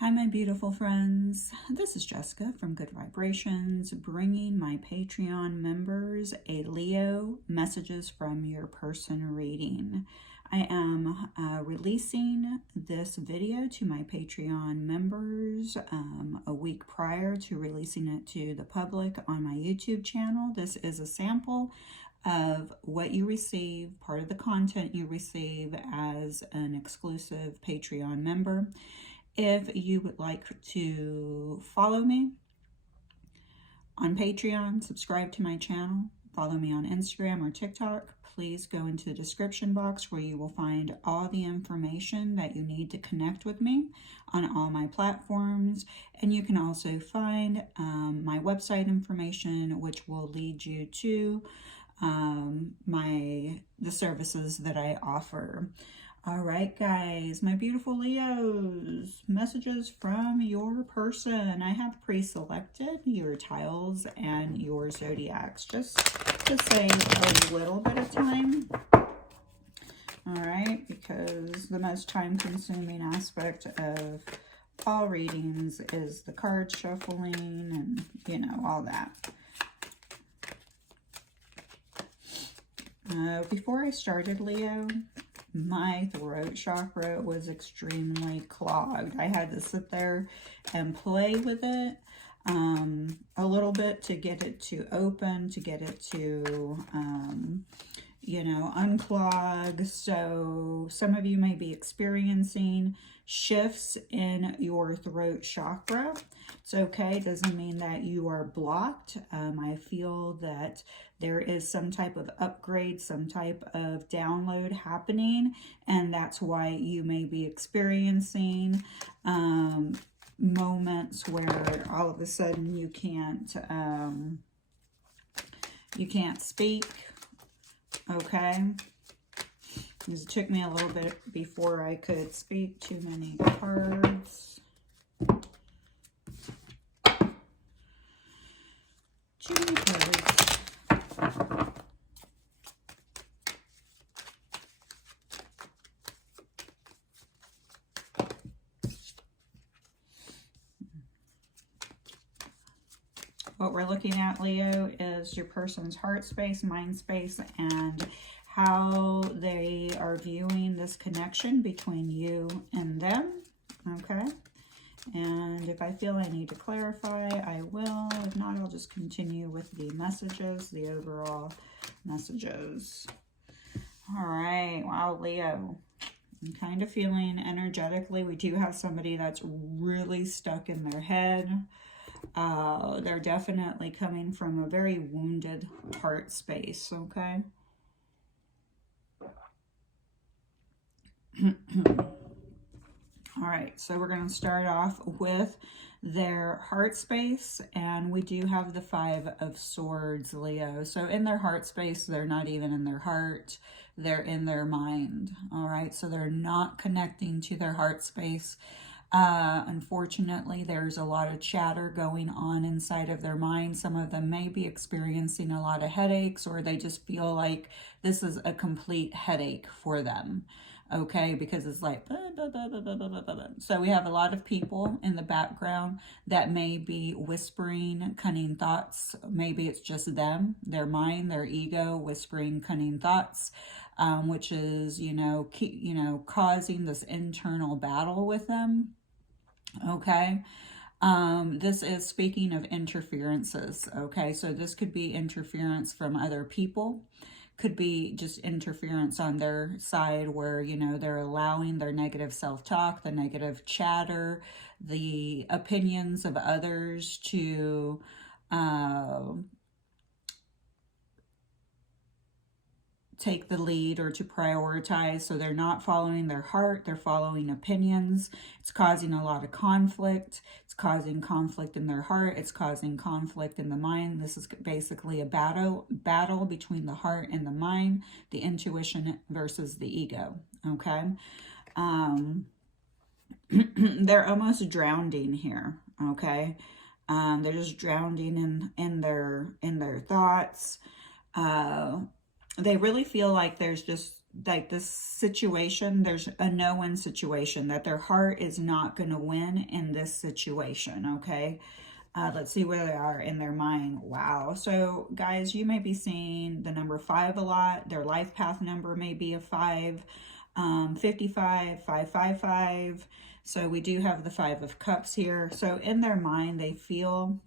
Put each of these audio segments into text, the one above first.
Hi, my beautiful friends. This is Jessica from Good Vibrations, bringing my Patreon members a Leo Messages from Your Person reading. I am releasing this video to my Patreon members a week prior to releasing it to the public on my YouTube channel. This is a sample of what you receive, part of the content you receive as an exclusive Patreon member. If you would like to follow me on Patreon, subscribe to my channel, follow me on Instagram or TikTok, please go into the description box where you will find all the information that you need to connect with me on all my platforms. And you can also find my website information, which will lead you to the services that I offer. All right, guys, my beautiful Leos, messages from your person. I have pre-selected your tiles and your zodiacs just to save a little bit of time. All right, because the most time-consuming aspect of all readings is the card shuffling and, you know, all that. Before I started, Leo, my throat chakra was extremely clogged. I had to sit there and play with it a little bit to get it to open, to get it to, you know, unclog. So some of you may be experiencing shifts in your throat chakra. It's okay. It doesn't mean that you are blocked. I feel that there is some type of upgrade, some type of download happening, and that's why you may be experiencing moments where all of a sudden you can't speak. Okay, because it took me a little bit before I could speak. Too many cards. Too many cards. What we're looking at, Leo, is your person's heart space, mind space, and how they are viewing this connection between you and them, okay? And if I feel I need to clarify, I will. If not, I'll just continue with the messages, the overall messages. All right, wow, Leo. I'm kind of feeling energetically, we do have somebody that's really stuck in their head. They're definitely coming from a very wounded heart space, okay? All right, so we're going to start off with their heart space, and we do have the Five of Swords, Leo. So in their heart space, they're not even in their heart, they're in their mind, all right? So they're not connecting to their heart space. Unfortunately, there's a lot of chatter going on inside of their mind. Some of them may be experiencing a lot of headaches, or they just feel like this is a complete headache for them. Okay, because it's like, so we have a lot of people in the background that may be whispering cunning thoughts. Maybe it's just them, their mind, their ego, whispering cunning thoughts, which is, causing this internal battle with them. Okay. This is speaking of interferences. Okay, so this could be interference from other people. Could be just interference on their side where, they're allowing their negative self-talk, the negative chatter, the opinions of others to take the lead or to prioritize. So they're not following their heart, they're following opinions. It's causing a lot of conflict. It's causing conflict in their heart. It's causing conflict in the mind. This is basically a battle between the heart and the mind, the intuition versus the ego. Okay. They're almost drowning here. Okay. They're just drowning in their thoughts. They really feel like there's just like this situation, there's a no-win situation, that their heart is not going to win in this situation, okay? Let's see where they are in their mind. Wow. So guys, you may be seeing the number 5 a lot. Their life path number may be a 5, 55, 555. So we do have the 5 of Cups here. So in their mind, they feel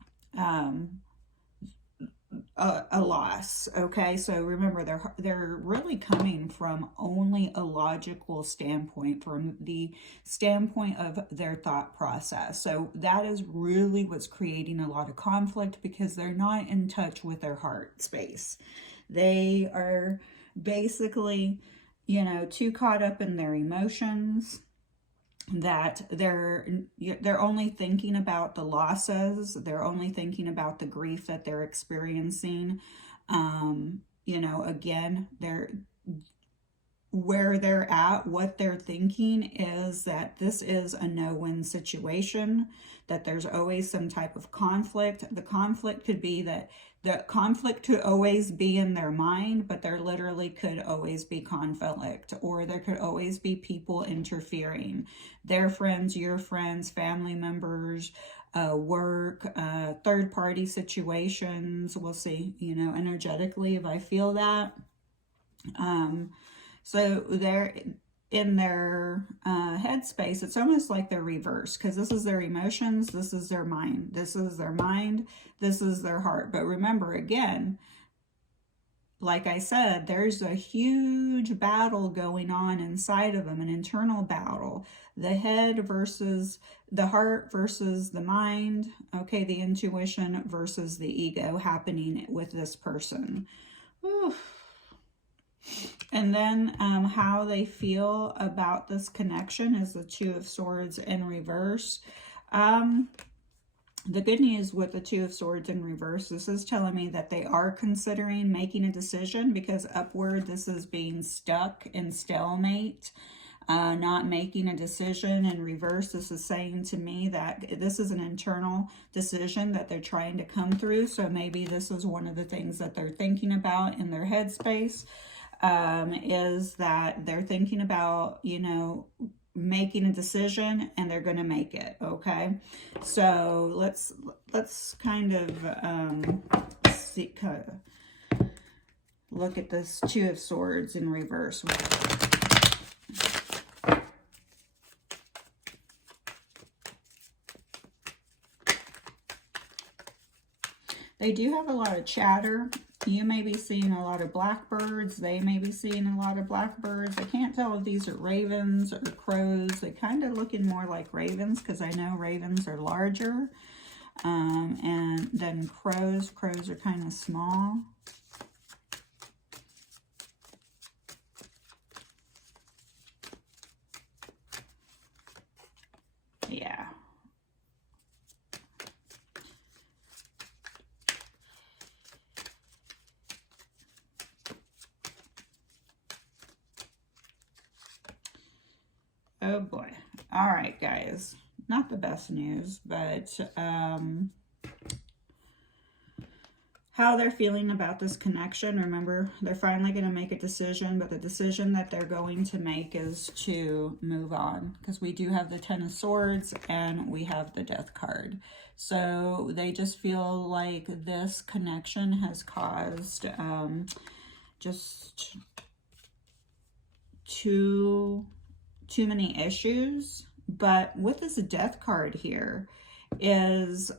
a loss. Okay, so remember, they're really coming from only a logical standpoint, from the standpoint of their thought process. So that is really what's creating a lot of conflict, because they're not in touch with their heart space. They are basically, you know, too caught up in their emotions, that they're only thinking about the losses. They're only thinking about the grief that they're experiencing. You know, again, where they're at, what they're thinking is that this is a no-win situation, that there's always some type of conflict. The conflict could be that the conflict could always be in their mind, but there literally could always be conflict, or there could always be people interfering. Their friends, your friends, family members, work, third-party situations. We'll see, you know, energetically if I feel that. So they're in their headspace. It's almost like they're reversed, because this is their emotions, this is their mind, this is their mind, this is their heart. But remember, again, like I said, there's a huge battle going on inside of them, an internal battle. The head versus the heart versus the mind. Okay, the intuition versus the ego happening with this person. Oof. And then how they feel about this connection is the 2 of Swords in reverse. The good news with the 2 of Swords in reverse, this is telling me that they are considering making a decision, because upward, this is being stuck in stalemate, not making a decision. In reverse, this is saying to me that this is an internal decision that they're trying to come through. So maybe this is one of the things that they're thinking about in their headspace. Is that they're thinking about, you know, making a decision, and they're going to make it. Okay, so let's kind of see, look at this 2 of Swords in reverse. They do have a lot of chatter. You may be seeing a lot of blackbirds. They may be seeing a lot of blackbirds. I can't tell if these are ravens or crows. They kind of looking more like ravens, because I know ravens are larger. And then crows. Crows are kind of small. Yeah. Oh boy. All right, guys. Not the best news, but how they're feeling about this connection. Remember, they're finally going to make a decision, but the decision that they're going to make is to move on, because we do have the 10 of Swords and we have the Death card. So they just feel like this connection has caused just too many issues. But with this Death card here, is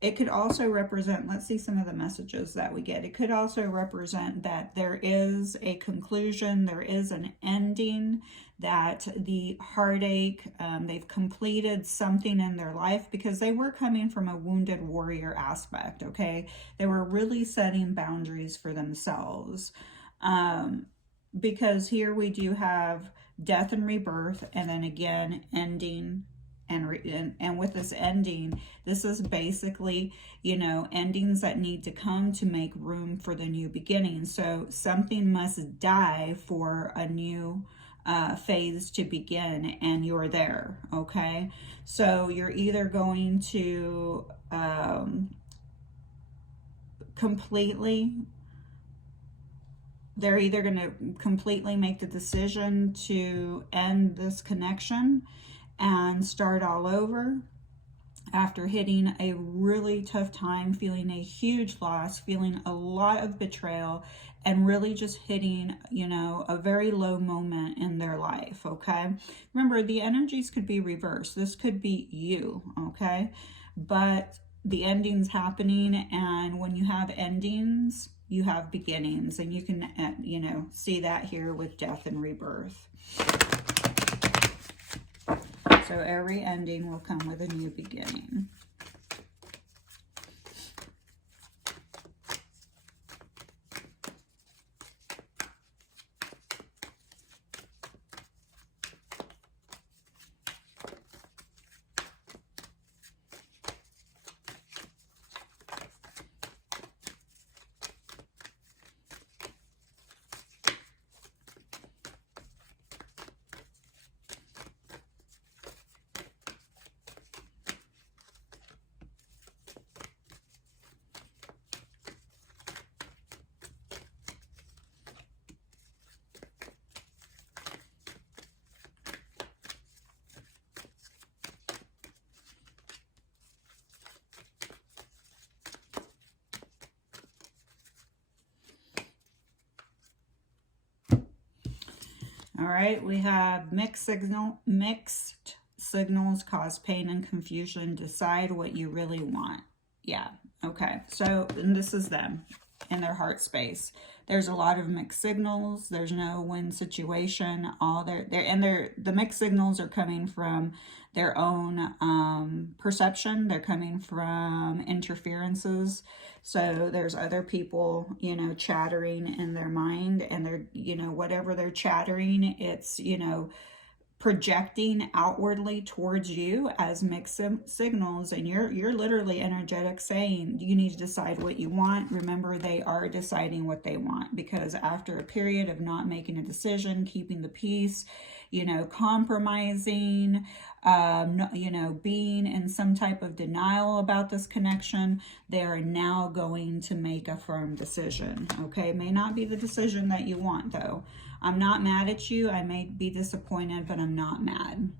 it could also represent, let's see some of the messages that we get. It could also represent that there is a conclusion, there is an ending, that the heartache, they've completed something in their life, because they were coming from a wounded warrior aspect, okay? They were really setting boundaries for themselves. Because here we do have death and rebirth, and then again ending, and with this ending, this is basically, you know, endings that need to come to make room for the new beginning. So something must die for a new phase to begin, and you're there. Okay, so you're either going to completely They're either going to completely make the decision to end this connection and start all over after hitting a really tough time, feeling a huge loss, feeling a lot of betrayal, and really just hitting, you know, a very low moment in their life, okay? Remember, the energies could be reversed. This could be you, okay? But the ending's happening, and when you have endings, you have beginnings, and you can, you know, see that here with death and rebirth. So every ending will come with a new beginning. All right, we have mixed signals cause pain and confusion. Decide what you really want. Yeah, okay. So, and this is them in their heart space. There's a lot of mixed signals. There's no win situation. All the mixed signals are coming from their own perception. They're coming from interferences. So there's other people, you know, chattering in their mind, and they're, you know, whatever they're chattering, it's, you know, projecting outwardly towards you as mixed signals, and you're literally energetic saying you need to decide what you want. Remember, they are deciding what they want, because after a period of not making a decision, keeping the peace, you know, compromising, you know, being in some type of denial about this connection, they are now going to make a firm decision. Okay, may not be the decision that you want, though. I'm not mad at you. I may be disappointed, but I'm not mad.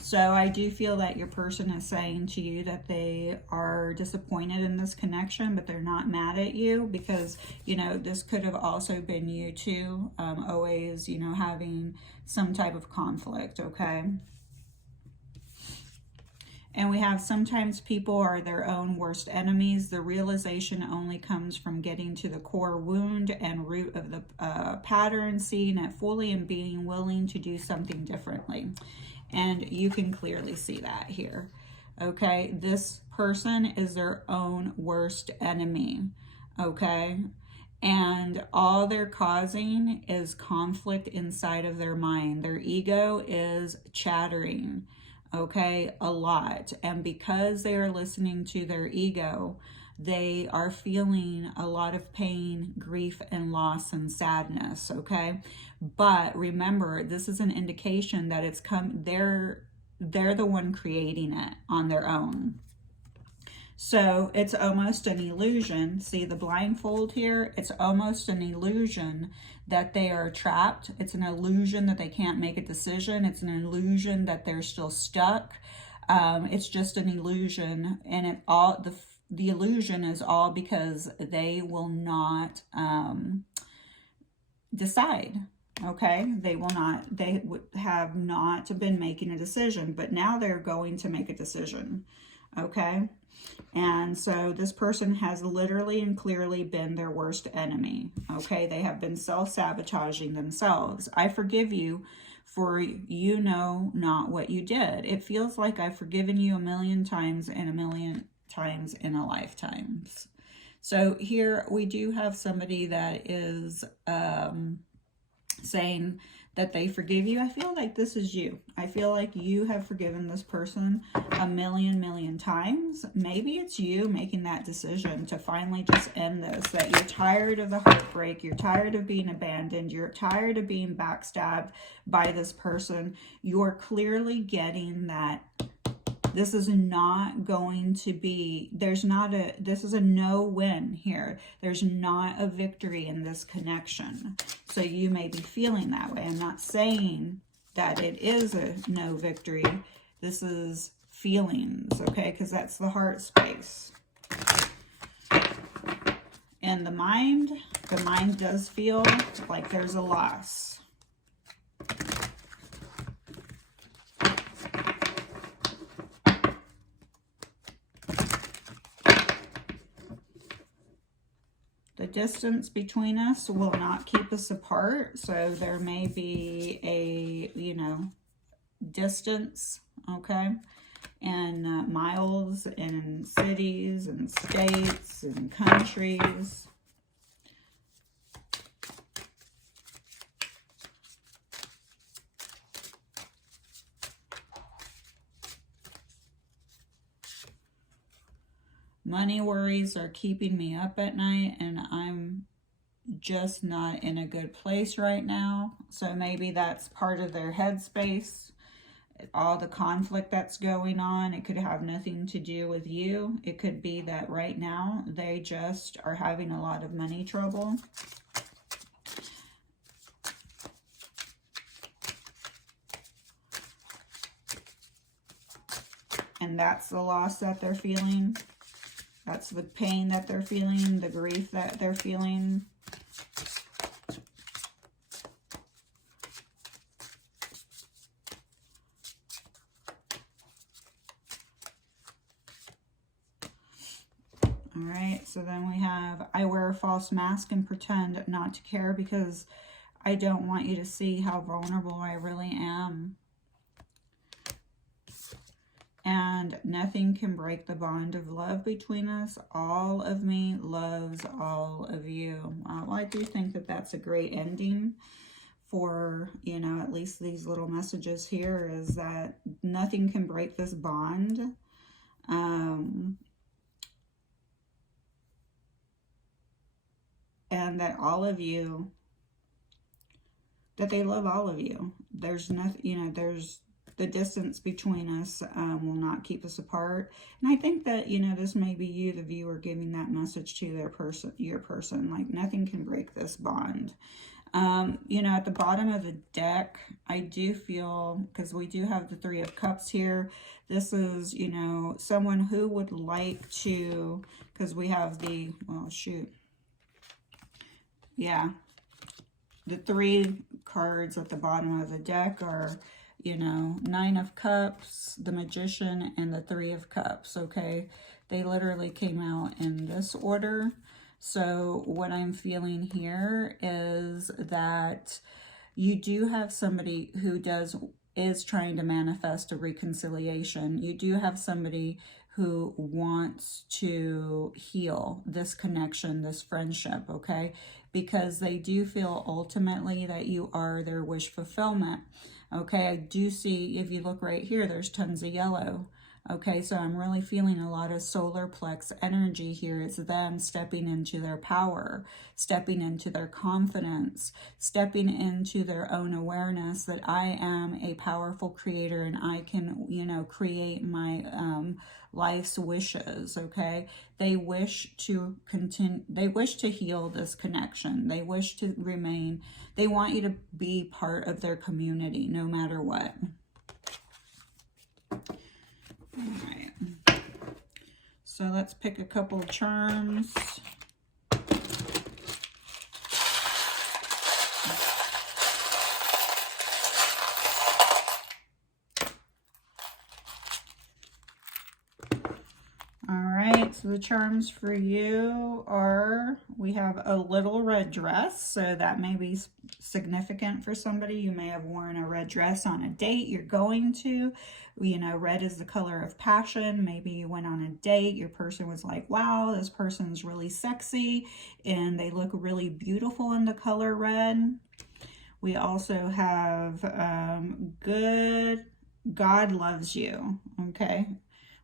So I do feel that your person is saying to you that they are disappointed in this connection, but they're not mad at you, because, you know, this could have also been you too, always, you know, having some type of conflict, okay? And we have sometimes people are their own worst enemies. The realization only comes from getting to the core wound and root of the pattern, seeing it fully and being willing to do something differently. And you can clearly see that here. Okay, this person is their own worst enemy. Okay, and all they're causing is conflict inside of their mind. Their ego is chattering, okay, a lot. And because they are listening to their ego, they are feeling a lot of pain, grief, and loss and sadness, okay? But remember, this is an indication that it's they're the one creating it on their own. So it's almost an illusion. See the blindfold here? It's almost an illusion that they are trapped. It's an illusion that they can't make a decision. It's an illusion that they're still stuck. It's just an illusion, and the illusion is all because they will not decide. Okay, they have not been making a decision, but now they're going to make a decision. Okay, and so this person has literally and clearly been their worst enemy. Okay, they have been self-sabotaging themselves. I forgive you for you know not what you did. It feels like I've forgiven you 1,000,000 times and 1,000,000 times in a lifetime. So here we do have somebody that is saying that they forgive you. I feel like this is you. I feel like you have forgiven this person 1,000,000 times. Maybe it's you making that decision to finally just end this, that you're tired of the heartbreak, you're tired of being abandoned, you're tired of being backstabbed by this person. You're clearly getting that This is not going to be, this is a no win here. There's not a victory in this connection. So you may be feeling that way. I'm not saying that it is a no victory. This is feelings, okay? Because that's the heart space. And the mind does feel like there's a loss. The distance between us will not keep us apart. So there may be a, you know, distance, okay? And miles and cities and states and countries. Money worries are keeping me up at night, and I'm just not in a good place right now. So maybe that's part of their headspace. All the conflict that's going on, it could have nothing to do with you. It could be that right now they just are having a lot of money trouble. And that's the loss that they're feeling. That's the pain that they're feeling, the grief that they're feeling. All right, so then we have, I wear a false mask and pretend not to care because I don't want you to see how vulnerable I really am. And nothing can break the bond of love between us. All of me loves all of you. Well, I do think that that's a great ending for, you know, at least these little messages here, is that nothing can break this bond. And that all of you, that they love all of you. There's nothing, you know, there's the distance between us will not keep us apart. And I think that, you know, this may be you, the viewer, giving that message to their person, your person, like nothing can break this bond. You know, at the bottom of the deck, I do feel, because we do have the Three of Cups here, this is, you know, someone who would like to, because we have the, well, shoot. Yeah. The three cards at the bottom of the deck are, you know, Nine of Cups, the Magician, and the Three of Cups, okay? They literally came out in this order. So what I'm feeling here is that you do have somebody who is trying to manifest a reconciliation. You do have somebody who wants to heal this connection, this friendship, okay? Because they do feel ultimately that you are their wish fulfillment. Okay, I do see, if you look right here, there's tons of yellow. Okay, so I'm really feeling a lot of solar plex energy here. It's them stepping into their power, stepping into their confidence, stepping into their own awareness that I am a powerful creator and I can, you know, create my life's wishes, okay? They wish to continue, they wish to heal this connection. They wish to remain, they want you to be part of their community no matter what. All right. So let's pick a couple of charms. So the charms for you are, we have a little red dress. So that may be significant for somebody. You may have worn a red dress on a date you're going to. You know, red is the color of passion. Maybe you went on a date. Your person was like, wow, this person's really sexy. And they look really beautiful in the color red. We also have God loves you. Okay.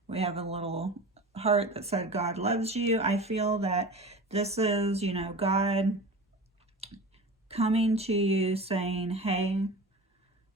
We have a little heart that said God loves you. I feel that this is, you know, God coming to you saying, hey,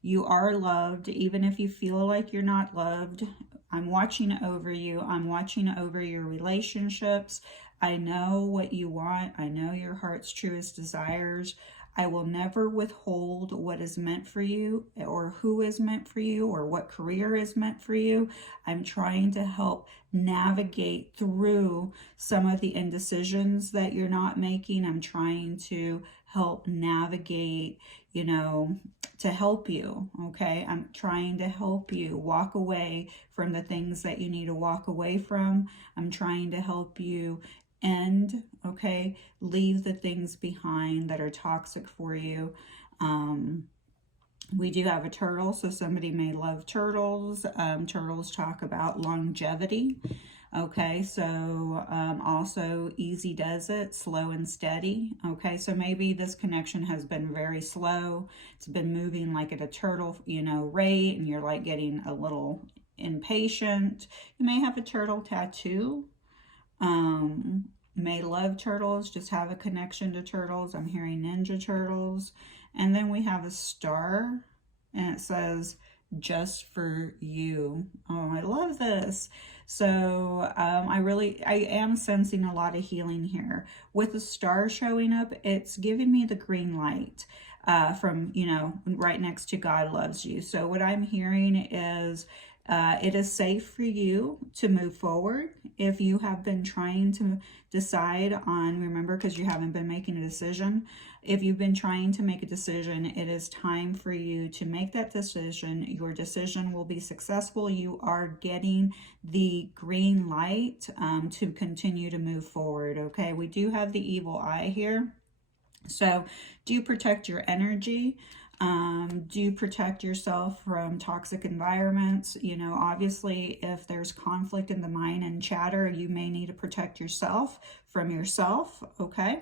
you are loved, even if you feel like you're not loved. I'm watching over you. I'm watching over your relationships. I know what you want. I know your heart's truest desires. I will never withhold what is meant for you, or who is meant for you, or what career is meant for you. I'm trying to help navigate through some of the indecisions that you're not making. I'm trying to help navigate, you know, to help you, okay? I'm trying to help you walk away from the things that you need to walk away from. I'm trying to help you end, okay? Leave the things behind that are toxic for you. We do have a turtle, so somebody may love turtles. Turtles talk about longevity. Okay, so also easy does it, slow and steady. Okay, so maybe this connection has been very slow. It's been moving like at a turtle, you know, rate, and you're like getting a little impatient. You may have a turtle tattoo. May love turtles, just have a connection to turtles. I'm hearing Ninja Turtles. And then we have a star, and it says, just for you. Oh, I love this. So I am sensing a lot of healing here. With the star showing up, it's giving me the green light from, you know, right next to God loves you. So what I'm hearing is it is safe for you to move forward. If you have been trying to decide on, remember, because you haven't been making a decision, if you've been trying to make a decision, it is time for you to make that decision. Your decision will be successful. You are getting the green light to continue to move forward, okay? We do have the evil eye here. So do protect your energy. Do protect yourself from toxic environments. You know, obviously, if there's conflict in the mind and chatter, you may need to protect yourself from yourself, okay?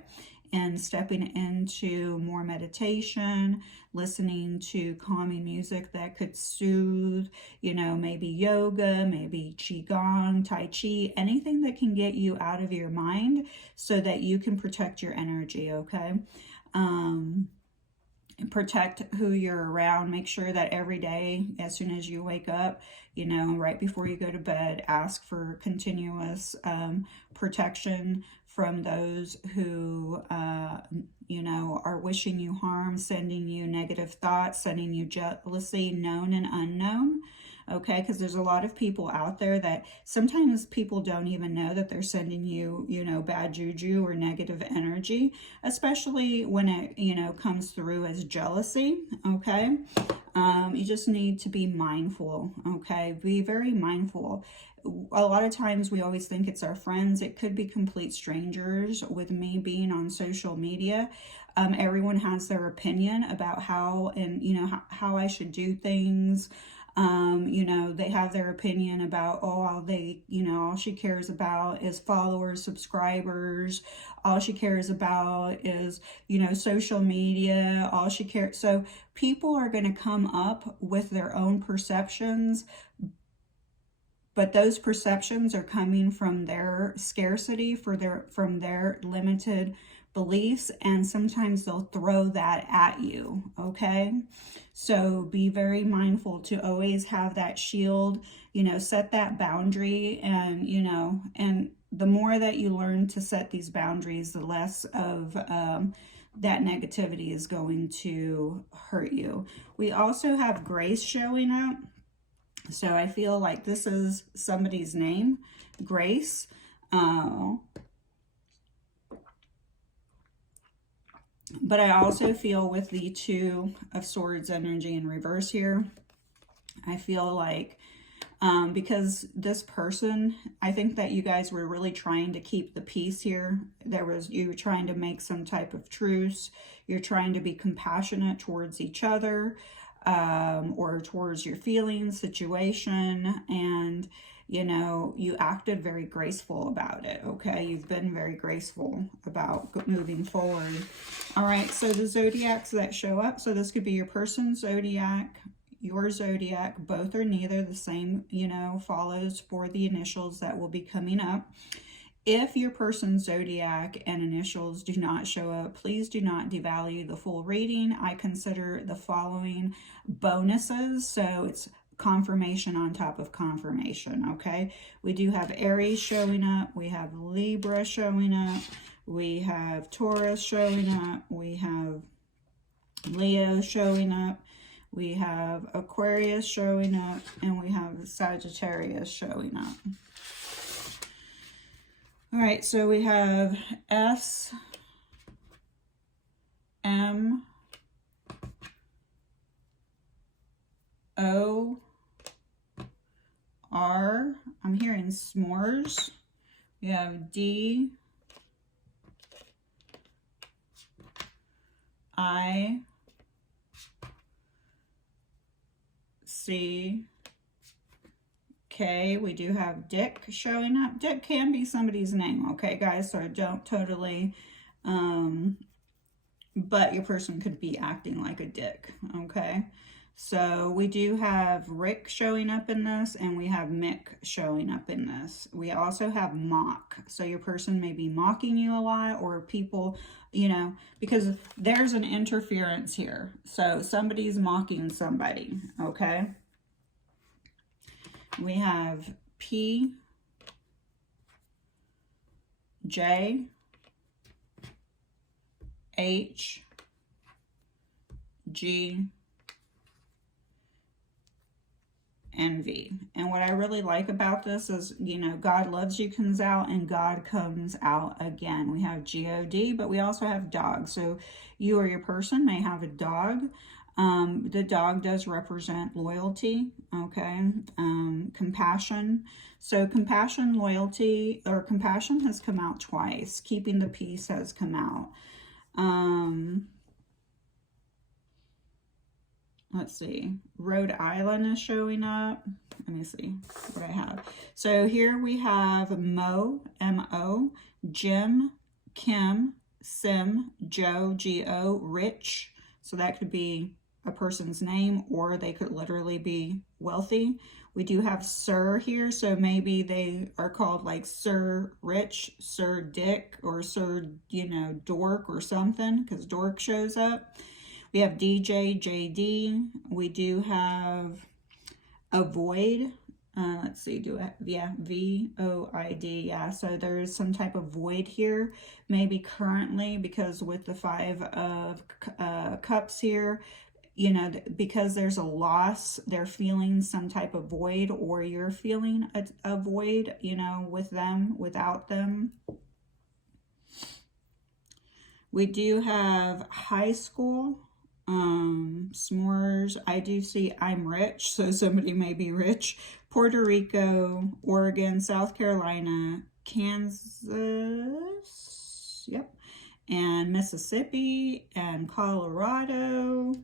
And stepping into more meditation, listening to calming music that could soothe, you know, maybe yoga, maybe Qigong, Tai Chi, anything that can get you out of your mind so that you can protect your energy, okay? Protect who you're around. Make sure that every day, as soon as you wake up, you know, right before you go to bed, ask for continuous protection from those who, you know, are wishing you harm, sending you negative thoughts, sending you jealousy, known and unknown. Okay, because there's a lot of people out there that sometimes people don't even know that they're sending you, you know, bad juju or negative energy, especially when it, you know, comes through as jealousy. Okay, you just need to be mindful. Okay, be very mindful. A lot of times we always think it's our friends. It could be complete strangers. With me being on social media, everyone has their opinion about how, and you know, how I should do things. You know, they have their opinion about, oh, all she cares about is followers, subscribers. All she cares about is, you know, social media. All she cares. So people are going to come up with their own perceptions, but those perceptions are coming from their scarcity, from their limited beliefs, and sometimes they'll throw that at you, okay? So be very mindful to always have that shield, you know, set that boundary, and, you know, and the more that you learn to set these boundaries, the less of that negativity is going to hurt you. We also have Grace showing up. So I feel like this is somebody's name, Grace. But I also feel with the Two of Swords energy in reverse here, I feel like because this person, I think that you guys were really trying to keep the peace here. You were trying to make some type of truce. You're trying to be compassionate towards each other, or towards your feelings, situation, and you know, you acted very graceful about it, okay? You've been very graceful about moving forward. All right, so the zodiacs that show up, so this could be your person's zodiac, your zodiac, both or neither, the same, you know, follows for the initials that will be coming up. If your person's zodiac and initials do not show up, please do not devalue the full reading. I consider the following bonuses. So it's confirmation on top of confirmation, okay? We do have Aries showing up. We have Libra showing up. We have Taurus showing up. We have Leo showing up. We have Aquarius showing up. And we have Sagittarius showing up. All right, so we have S, M, O, R, I'm hearing s'mores. We have D, I, C, K. We do have Dick showing up. Dick can be somebody's name, okay, guys? So don't totally, but your person could be acting like a dick, okay? So we do have Rick showing up in this, and we have Mick showing up in this. We also have mock. So your person may be mocking you a lot, or people, you know, because there's an interference here. So somebody's mocking somebody, okay? We have P, J, H, G, and V. And what I really like about this is, you know, God loves you comes out and God comes out again. We have G-O-D, but we also have dog. So you or your person may have a dog. The dog does represent loyalty, okay? Compassion. So compassion, loyalty, or compassion has come out twice. Keeping the peace has come out. Let's see, Rhode Island is showing up. Let me see what I have. So here we have Mo, M-O, Jim, Kim, Sim, Joe, G-O, Rich. So that could be a person's name, or they could literally be wealthy. We do have Sir here, so maybe they are called like Sir Rich, Sir Dick, or Sir, you know, Dork or something, because Dork shows up. We have DJ, JD. We do have Avoid. Let's see, yeah, V-O-I-D, yeah. So there's some type of void here, maybe currently, because with the 5 of Cups here, you know, because there's a loss, they're feeling some type of void, or you're feeling a void, you know, with them, without them. We do have high school. S'mores. I do see I'm rich, so somebody may be rich. Puerto Rico, Oregon, South Carolina, Kansas, yep, and Mississippi and Colorado.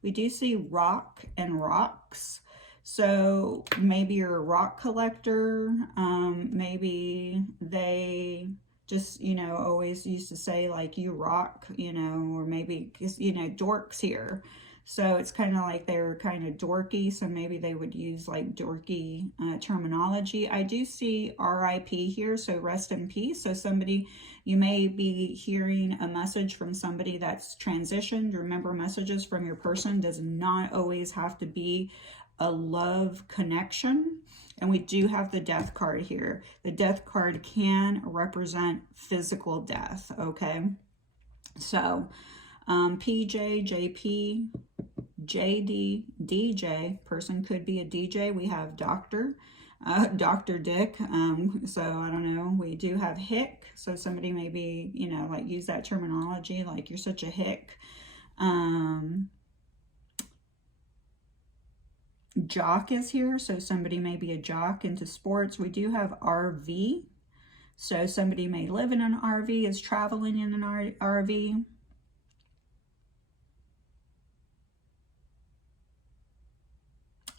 We do see rock and rocks. So maybe you're a rock collector. Maybe they just, you know, always used to say like, you rock, you know, or maybe, you know, dorks here. So it's kind of like they're kind of dorky. So maybe they would use like dorky terminology. I do see RIP here. So rest in peace. So somebody, you may be hearing a message from somebody that's transitioned. Remember, messages from your person does not always have to be a love connection. And we do have the death card here. The death card can represent physical death, okay? So PJ, JP, JD, DJ, person could be a DJ. We have Dr. Dr. Dick, so I don't know. We do have hick, so somebody may be, you know, like use that terminology, like you're such a hick. Jock is here, so somebody may be a jock into sports. We do have RV, so somebody may live in an RV, is traveling in an RV.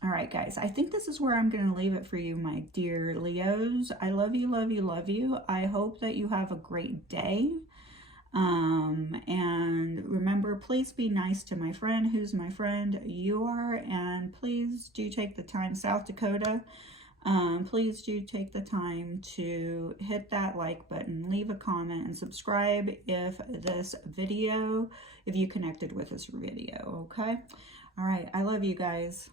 All right, guys, I think this is where I'm going to leave it for you, my dear Leos. I love you, love you, love you. I hope that you have a great day. And remember, please be nice to my friend. Who's my friend? You are. And please do take the time, South Dakota, please do take the time to hit that like button, leave a comment, and subscribe if you connected with this video, okay? All right, I love you guys.